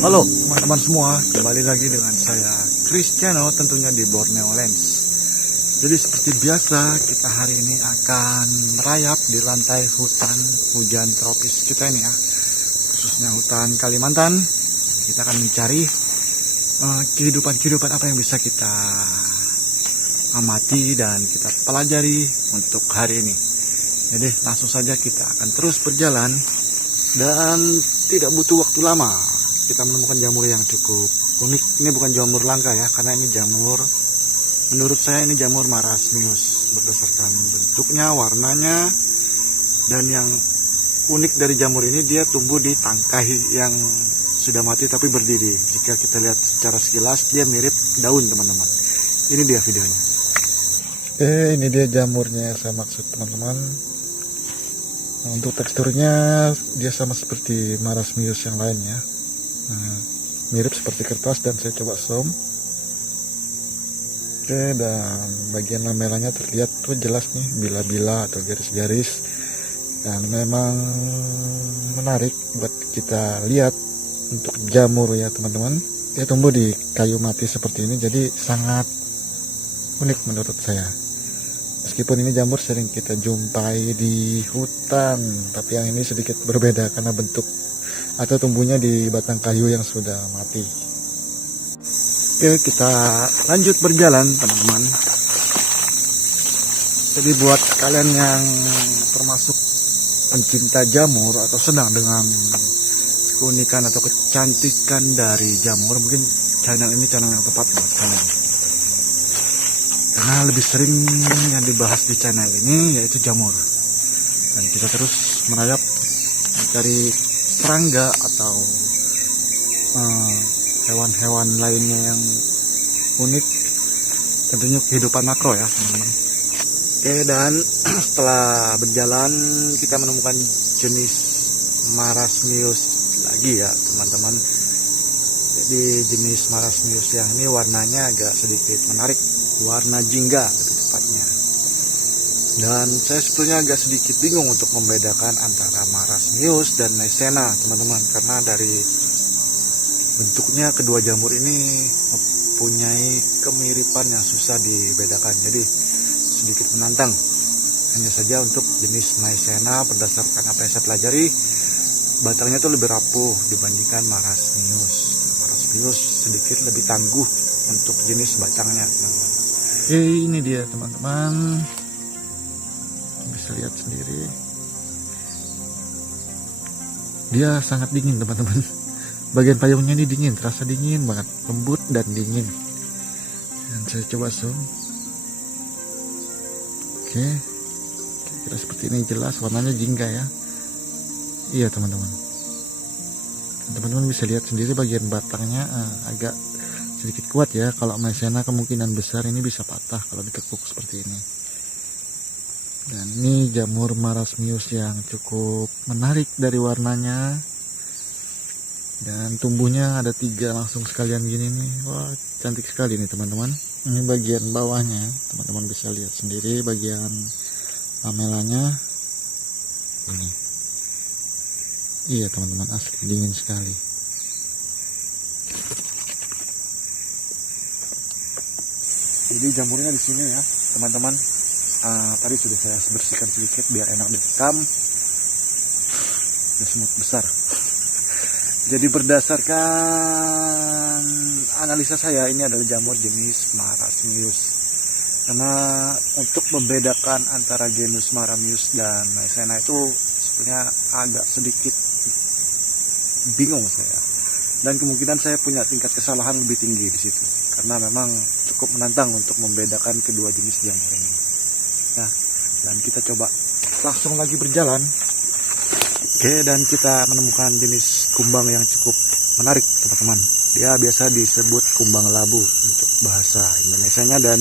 Halo teman-teman semua, kembali lagi dengan saya Cristiano tentunya di Borneo Lens. Jadi seperti biasa kita hari ini akan merayap di lantai hutan hujan tropis kita ini ya, khususnya hutan Kalimantan. Kita akan mencari kehidupan apa yang bisa kita amati dan kita pelajari untuk hari ini. Jadi langsung saja kita akan terus berjalan dan tidak butuh waktu lama. Kita menemukan jamur yang cukup unik. Ini bukan jamur langka ya, karena ini jamur, menurut saya ini jamur marasmius berdasarkan bentuknya, warnanya, dan yang unik dari jamur ini dia tumbuh di tangkai yang sudah mati tapi berdiri. Jika kita lihat secara sekilas dia mirip daun teman-teman. Ini dia videonya. Ini dia jamurnya yang saya maksud teman-teman. Nah, untuk teksturnya dia sama seperti marasmius yang lainnya. Nah, mirip seperti kertas dan saya coba zoom. Oke, dan bagian lamelanya terlihat tuh jelas nih, bila-bila atau garis-garis, dan memang menarik buat kita lihat untuk jamur ya teman-teman. Dia tumbuh di kayu mati seperti ini, jadi sangat unik menurut saya. Meskipun ini jamur sering kita jumpai di hutan, tapi yang ini sedikit berbeda karena bentuk atau tumbuhnya di batang kayu yang sudah mati. Oke, kita lanjut berjalan teman-teman. Jadi buat kalian yang termasuk pencinta jamur atau senang dengan keunikan atau kecantikan dari jamur, mungkin channel ini channel yang tepat buat kalian. Karena lebih sering yang dibahas di channel ini yaitu jamur. Dan kita terus merayap mencari serangga atau hewan-hewan lainnya yang unik, tentunya kehidupan makro ya teman-teman. Oke, dan setelah berjalan kita menemukan jenis marasmius lagi ya teman-teman. Jadi jenis marasmius yang ini warnanya agak sedikit menarik, warna jingga lebih tepatnya. Dan saya sebetulnya agak sedikit bingung untuk membedakan antara marasmius dan maizena teman-teman, karena dari bentuknya kedua jamur ini mempunyai kemiripan yang susah dibedakan, jadi sedikit menantang. Hanya saja untuk jenis maizena berdasarkan apa yang saya pelajari, batangnya itu lebih rapuh dibandingkan marasmius. Marasmius sedikit lebih tangguh untuk jenis batangnya teman-teman. Ini dia teman-teman, bisa lihat sendiri, dia sangat dingin teman-teman. Bagian payungnya ini dingin, terasa dingin banget, lembut dan dingin. Dan saya coba zoom. Oke, kira seperti ini, jelas warnanya jingga ya. Iya teman-teman, teman-teman bisa lihat sendiri bagian batangnya agak sedikit kuat ya. Kalau maizena kemungkinan besar ini bisa patah kalau ditekuk seperti ini. Dan ini jamur marasmius yang cukup menarik dari warnanya, dan tumbuhnya ada 3 langsung sekalian gini nih. Wah, cantik sekali nih teman-teman. Ini bagian bawahnya, teman-teman bisa lihat sendiri bagian lamelanya ini. Iya teman-teman, asli dingin sekali. Jadi jamurnya di sini ya teman-teman. Tadi sudah saya bersihkan sedikit biar enak direkam. Ada semut besar. Jadi berdasarkan analisa saya, ini adalah jamur jenis marasmius. Karena untuk membedakan antara genus marasmius dan maizena itu sebenarnya agak sedikit bingung saya. Dan kemungkinan saya punya tingkat kesalahan lebih tinggi di situ. Karena memang cukup menantang untuk membedakan kedua jenis jamur ini. Nah, dan kita coba langsung lagi berjalan. Oke, dan kita menemukan jenis kumbang yang cukup menarik teman-teman. Dia biasa disebut kumbang labu untuk bahasa Indonesianya, dan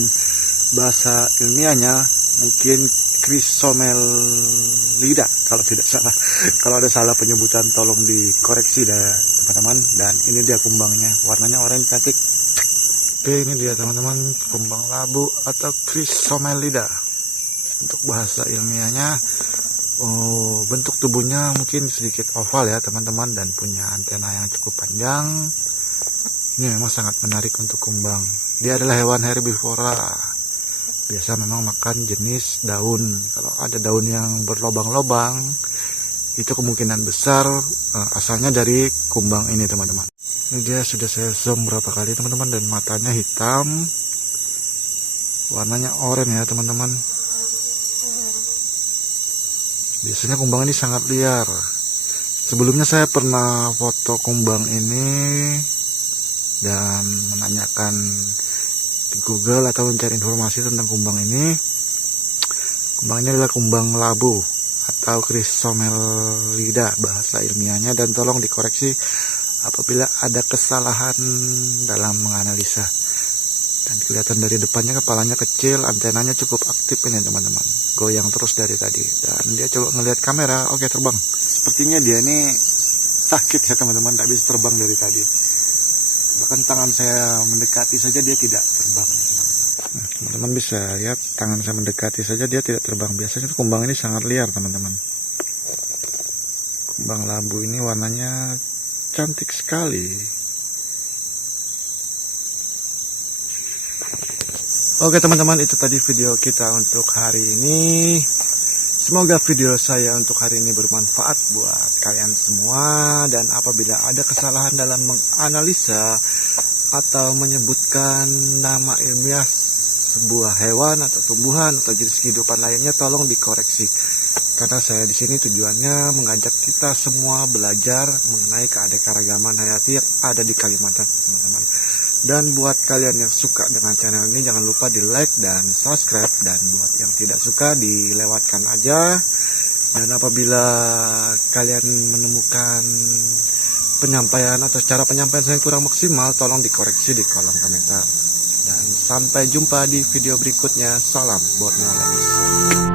bahasa ilmiahnya mungkin Chrysomelida kalau tidak salah. Kalau ada salah penyebutan tolong dikoreksi dah teman-teman. Dan ini dia kumbangnya, warnanya oranye cantik. Oke, ini dia teman-teman, kumbang labu atau Chrysomelida untuk bahasa ilmiahnya. bentuk tubuhnya mungkin sedikit oval ya teman-teman, dan punya antena yang cukup panjang. Ini memang sangat menarik untuk kumbang. Dia adalah hewan herbivora, biasa memang makan jenis daun. Kalau ada daun yang berlobang-lobang, itu kemungkinan besar asalnya dari kumbang ini teman-teman. Ini dia sudah saya zoom berapa kali teman-teman, dan matanya hitam, warnanya oranye ya teman-teman. Biasanya kumbang ini sangat liar. Sebelumnya saya pernah foto kumbang ini dan menanyakan di Google atau mencari informasi tentang kumbang ini. Kumbang ini adalah kumbang labu atau Chrysomelida bahasa ilmiahnya, dan tolong dikoreksi apabila ada kesalahan dalam menganalisa. Dan kelihatan dari depannya kepalanya kecil, antenanya cukup aktif ini teman-teman, goyang terus dari tadi. Dan dia coba ngelihat kamera, oke terbang. Sepertinya dia ini sakit ya teman-teman, tak bisa terbang dari tadi. Bahkan tangan saya mendekati saja dia tidak terbang. Nah, teman-teman bisa lihat tangan saya mendekati saja dia tidak terbang. Biasanya kumbang ini sangat liar teman-teman. Kumbang labu ini warnanya cantik sekali. Oke teman-teman, itu tadi video kita untuk hari ini. Semoga video saya untuk hari ini bermanfaat buat kalian semua. Dan apabila ada kesalahan dalam menganalisa atau menyebutkan nama ilmiah sebuah hewan atau tumbuhan atau jenis kehidupan lainnya, tolong dikoreksi. Karena saya di sini tujuannya mengajak kita semua belajar mengenai keanekaragaman hayati yang ada di Kalimantan, teman-teman. Dan buat kalian yang suka dengan channel ini, jangan lupa di like dan subscribe. Dan buat yang tidak suka, dilewatkan aja. Dan apabila kalian menemukan penyampaian atau cara penyampaian saya yang kurang maksimal, tolong dikoreksi di kolom komentar. Dan sampai jumpa di video berikutnya. Salam Borneo Ladies.